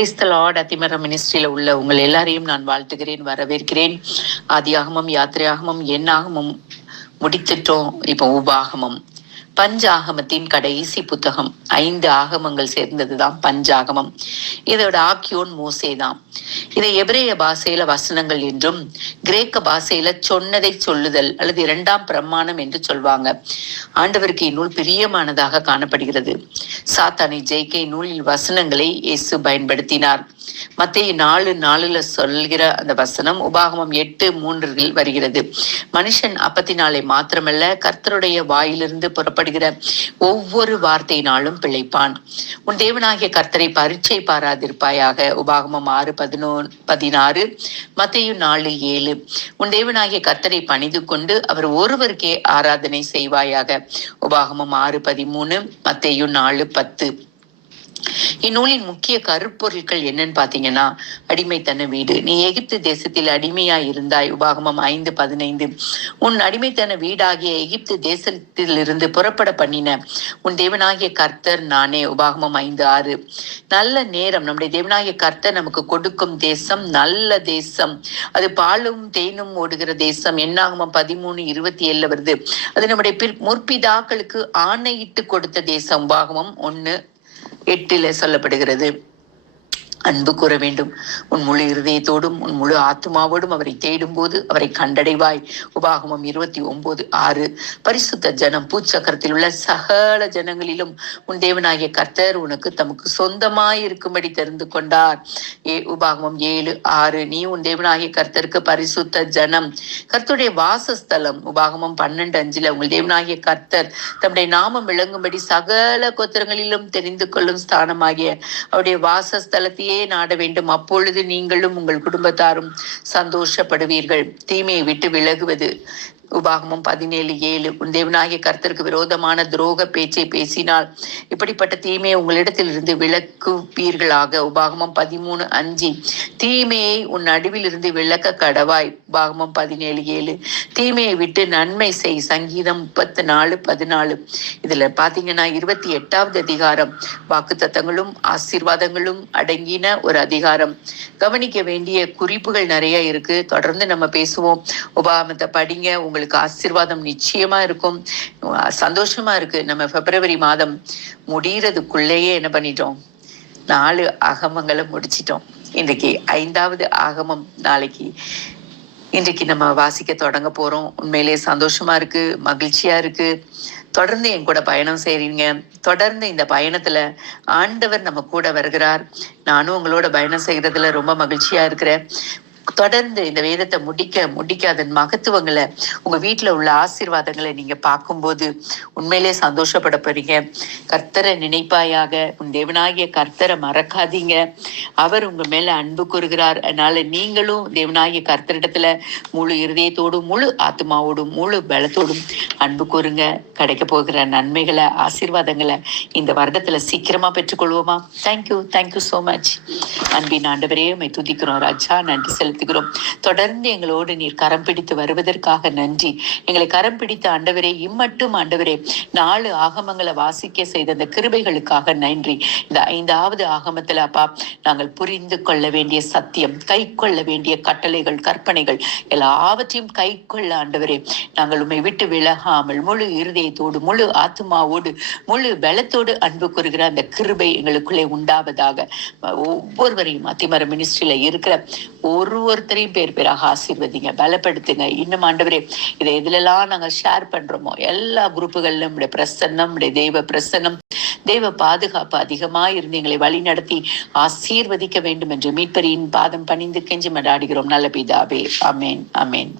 அத்திமர மினிஸ்ட்ரியில உள்ள உங்கள் எல்லாரையும் நான் வாழ்த்துகிறேன், வரவேற்கிறேன். ஆதியாகமம், யாத்திரையாகமம், எண்ணாகமம் முடித்துட்டோம். இப்போ உபாகமம், பஞ்சாகமத்தின் கடைசி புத்தகம். 5 ஆகமங்கள் சேர்ந்ததுதான் பஞ்சாகமம். இதோட ஆக்கியோன் மோசே தான். இதை எபிரேய பாஷையில வசனங்கள் என்றும், கிரேக்க பாஷையில சொன்னதை சொல்லுதல் அல்லது 2ஆம் பிரமாணம் என்று சொல்வாங்க. ஆண்டவருக்கு இந்நூல் பிரியமானதாக காணப்படுகிறது. சாத்தானை ஜெயிக்க இந்நூலில் வசனங்களை இயேசு பயன்படுத்தினார். மத்தேயு 4:4 சொல்கிற அந்த வசனம் உபாகமம் 8:3 வருகிறது. மனுஷன் அப்பத்தினாலே மாத்திரமல்ல, கர்த்தருடைய வாயிலிருந்து புறப்படுகிற ஒவ்வொரு வார்த்தையினாலும் பிழைப்பான். உன் தேவனாகிய கர்த்தரை பரீட்சை பாராதிருப்பாயாக. உபாகமம் 6:16, மத்தேயு 4:7. உன் தேவனாகிய கர்த்தரை பணிந்து கொண்டு அவர் ஒருவருக்கே ஆராதனை செய்வாயாக. உபாகமம் 6:13, மத்தேயு 4:10. இந்நூலின் முக்கிய கருப்பொருட்கள் என்னன்னு பாத்தீங்கன்னா, அடிமைத்தன வீடு. நீ எகிப்து தேசத்தில் அடிமையாய் இருந்தாய். உபாகமம் 5:15. உன் அடிமைத்தன வீடாகிய எகிப்து தேசத்திலிருந்து புறப்பட பண்ணின உன் தேவனாகிய கர்த்தர் நானே. உபாகமம் 5:6. நல்ல நேரம். நம்முடைய தேவனாகிய கர்த்தர் நமக்கு கொடுக்கும் தேசம் நல்ல தேசம். அது பாலும் தேனும் ஓடுகிற தேசம். எண்ணாகமம் 13:27 வருது. அது நம்முடைய முற்பிதாக்களுக்கு ஆணையிட்டு கொடுத்த தேசம். உபாகமம் 1:8 சொல்லப்படுகிறது. அன்பு கூற வேண்டும். உன் முழு இருதயத்தோடும் உன் முழு ஆத்மாவோடும் அவரை தேடும் போது அவரை கண்டடைவாய். உபாகமம் 29:6. பரிசுத்த ஜனம். பூச்சக்கரத்தில் உள்ள சகல ஜனங்களிலும் உன் தேவனாகிய கர்த்தர் உனக்கு தமக்கு சொந்தமாய் இருக்கும்படி தெரிந்து கொண்டார். உபாகமம் 7:6. நீ உன் தேவனாகிய கர்த்தருக்கு பரிசுத்த ஜனம், கர்த்தருடைய வாசஸ்தலம். உபாகமம் 12:5. உங்கள் தேவனாகிய கர்த்தர் தம்முடைய நாமம் விளங்கும்படி சகல கோத்திரங்களிலும் தெரிந்து கொள்ளும் ஸ்தானமாகிய அவருடைய வாசஸ்தலத்தையே நாட வேண்டும். அப்பொழுது நீங்களும் உங்கள் குடும்பத்தாரும் சந்தோஷப்படுவீர்கள். தீமையை விட்டு விலகுவது. உபாகமம் 17:7. உன் தேவனாகிய கர்த்தருக்கு விரோதமான துரோக பேச்சை பேசினால் இப்படிப்பட்ட தீமையை உங்களிடத்தில் இருந்து விலக்குவீர்களாக. உபாகமம் 13:5. தீமையை உன் நடுவில் இருந்து விலக்க கடவாய். உபாகமம் 17:7. தீமையை விட்டு நன்மை செய். சங்கீதம் 34:14. இதுல பாத்தீங்கன்னா 28வது அதிகாரம் வாக்குத்தத்தங்களும் ஆசீர்வாதங்களும் அடங்கின ஒரு அதிகாரம். கவனிக்க வேண்டிய குறிப்புகள் நிறைய இருக்கு. தொடர்ந்து நம்ம பேசுவோம். உபாகமத்தை படிங்க. உங்களுக்கு ஆசீர்வாதம் நிச்சயமா இருக்கும். சந்தோஷமா இருக்கு. நம்ம பிப்ரவரி மாதம் முடியறதுக்குள்ளேயே என்ன பண்ணிட்டோம், 4 ஆகமங்களை முடிச்சிட்டோம். இன்றைக்கு 5வது ஆகமம். இன்றைக்கு நம்ம வாசிக்க தொடங்க போறோம். உண்மையிலே சந்தோஷமா இருக்கு, மகிழ்ச்சியா இருக்கு. தொடர்ந்து என் கூட பயணம் செய்றீங்க. தொடர்ந்து இந்த பயணத்துல ஆண்டவர் நம்ம கூட வருகிறார். நானும் உங்களோட பயணம் செய்யறதுல ரொம்ப மகிழ்ச்சியா இருக்கிறேன். தொடர்ந்து இந்த வேதத்தை முடிக்க அதன் மகத்துவங்களை, உங்க வீட்டுல உள்ள ஆசீர்வாதங்களை நீங்க பார்க்கும்போது உண்மையிலே சந்தோஷப்பட போறீங்க. கர்த்தரை நினைப்பாயாக. உன் தேவனாகிய கர்த்தரை மறக்காதீங்க. அவர் உங்க மேல அன்பு கூறுகிறார். அதனால நீங்களும் தேவனாகிய கர்த்தரிடத்துல முழு இருதயத்தோடும் முழு ஆத்மாவோடும் முழு பலத்தோடும் அன்பு கூறுங்க. கிடைக்க போகிற நன்மைகளை, ஆசீர்வாதங்களை இந்த வருடத்துல சீக்கிரமா பெற்றுக்கொள்வோமா? Thank you so much. அன்பின் ஆண்டவரே, உம்மை துதிக்கிறோம் ராஜா. நன்றி செலுத்துகிறோம். தொடர்ந்து எங்களோடு நீர் கரம் பிடித்து வருவதற்காக நன்றி. எங்களை கரம் பிடித்த ஆண்டவரே, இம்மட்டும் ஆண்டவரே 4 ஆகமங்களை வாசிக்க செய்த அந்த கிருபைகளுக்காக நன்றி. இந்த 5வது ஆகமத்துல அப்பா, நாங்கள் புரிந்து கொள்ள வேண்டிய சத்தியம், கை கொள்ள வேண்டிய கட்டளைகள், கற்பனைகள் எல்லாவற்றையும் கை கொள்ள ஆண்டவரே நாங்கள் உம்மை விட்டு விலகாமல் முழு இருதயத்தோடு முழு ஆத்மாவோடு முழு பலத்தோடு அன்பு கூறுகிற அந்த கிருபை எங்களுக்குள்ளே உண்டாவதாக. ஒவ்வொருவரையும் அத்திமர மினிஸ்ட்ரியில இருக்கிற ஒருத்தரையும் பேராக ஆசீர்வதிங்க, பலப்படுத்துங்க. இன்னும் ஆண்டவரே, இதை எதுலெல்லாம் நாங்கள் ஷேர் பண்றோமோ எல்லா குரூப்புகளிலும் உடைய பிரசன்னம், உடைய தெய்வ பிரசன்னம், தெய்வ பாதுகாப்பு அதிகமாக இருந்து எங்களை வழி நடத்தி ஆசீர்வதிக்க வேண்டும் என்று மீட்பரின் பாதம் பணிந்து கெஞ்சி மன்றாடுகிறோம் நல்ல பிதாவே. ஆமென்.